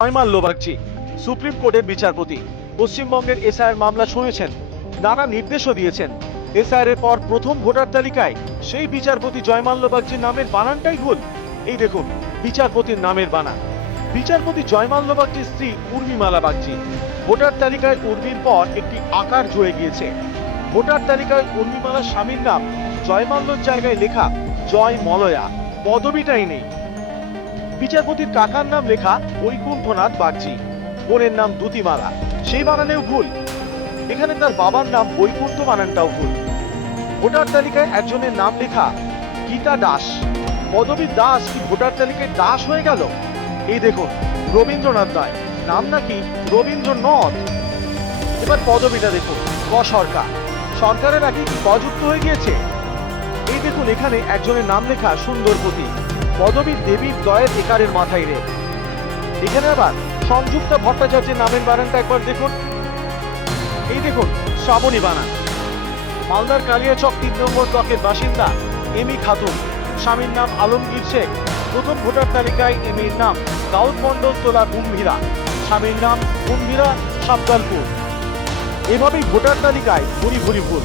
Joymalya Bagchi supreme কোর্টের বিচারপতি পশ্চিমবঙ্গের এসআইআর মামলা শুনেছেন, নানা নির্দেশও দিয়েছেন। এসআইআর এর পর প্রথম ভোটার তালিকায় সেই বিচারপতি জয়মাল্য বাগচির নামের বানানটাই ভুল। এই দেখুন বিচারপতির নামের বানান। বিচারপতি জয়মাল্য বাগচির স্ত্রী উর্মিমালা বাগচি। ভোটার তালিকায় উর্মির পর একটি আকার জুড়ে গিয়েছে। ভোটার তালিকায় উর্মিমালার স্বামীর নাম জয়মাল্যর জায়গায় লেখা জয় মলয়া, পদবিটাই নেই। বিচারপতির কাকার নাম লেখা বৈকুণ্ঠনাথ বাগচি, বোনের নাম দ্যুতিমালা, সেই বানানেও ভুল। এখানে তার বাবার নাম বৈকুণ্ঠ বানানটাও ভুল। ভোটার তালিকায় একজনের নাম লেখা গীতা দাস, পদবী দাস কি ভোটার তালিকায় দাস হয়ে গেল? এই দেখুন রবীন্দ্রনাথ নয়, নাম নাকি রবীন্দ্রনাথ। এবার পদবিটা দেখুন ক সরকার, সরকারের আগে কি ক যুক্ত হয়ে গিয়েছে? এই দেখুন এখানে একজনের নাম লেখা সুন্দরপতি, পদবী দেবীর দয়ের একারের মাথায় রে। এখানে আবার সংযুক্তা ভট্টাচার্যের নামের বানানটা একবার দেখুন। এই দেখুন শ্রাবণী বানান। মালদার কালিয়াচক ৩ নম্বর ব্লকের বাসিন্দা এমি খাতুন, স্বামীর নাম আলমগীর শেখ। প্রথম ভোটার তালিকায় এমির নাম দাউদ মন্ডল তোলা কুম্ভীরা, স্বামীর নাম কুম্ভীরা সাবদালপুর। এভাবেই ভোটার তালিকায় ভুরি ভুরি ভুল।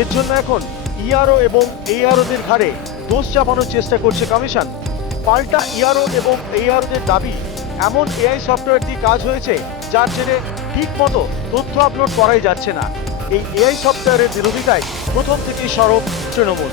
এর জন্য এখন ইআরও এবং এইআরওদের ঘাড়ে দোষ চাপানোর চেষ্টা করছে কমিশন। পাল্টা ইআরও এবং এইআরওদের দাবি এমন এআই সফটওয়্যার দিয়ে কাজ হয়েছে যার জেরে ঠিক মতো তথ্য আপলোড করাই যাচ্ছে না। এই এআই সফটওয়্যারের বিরোধিতায় প্রথম থেকেই সরব তৃণমূল।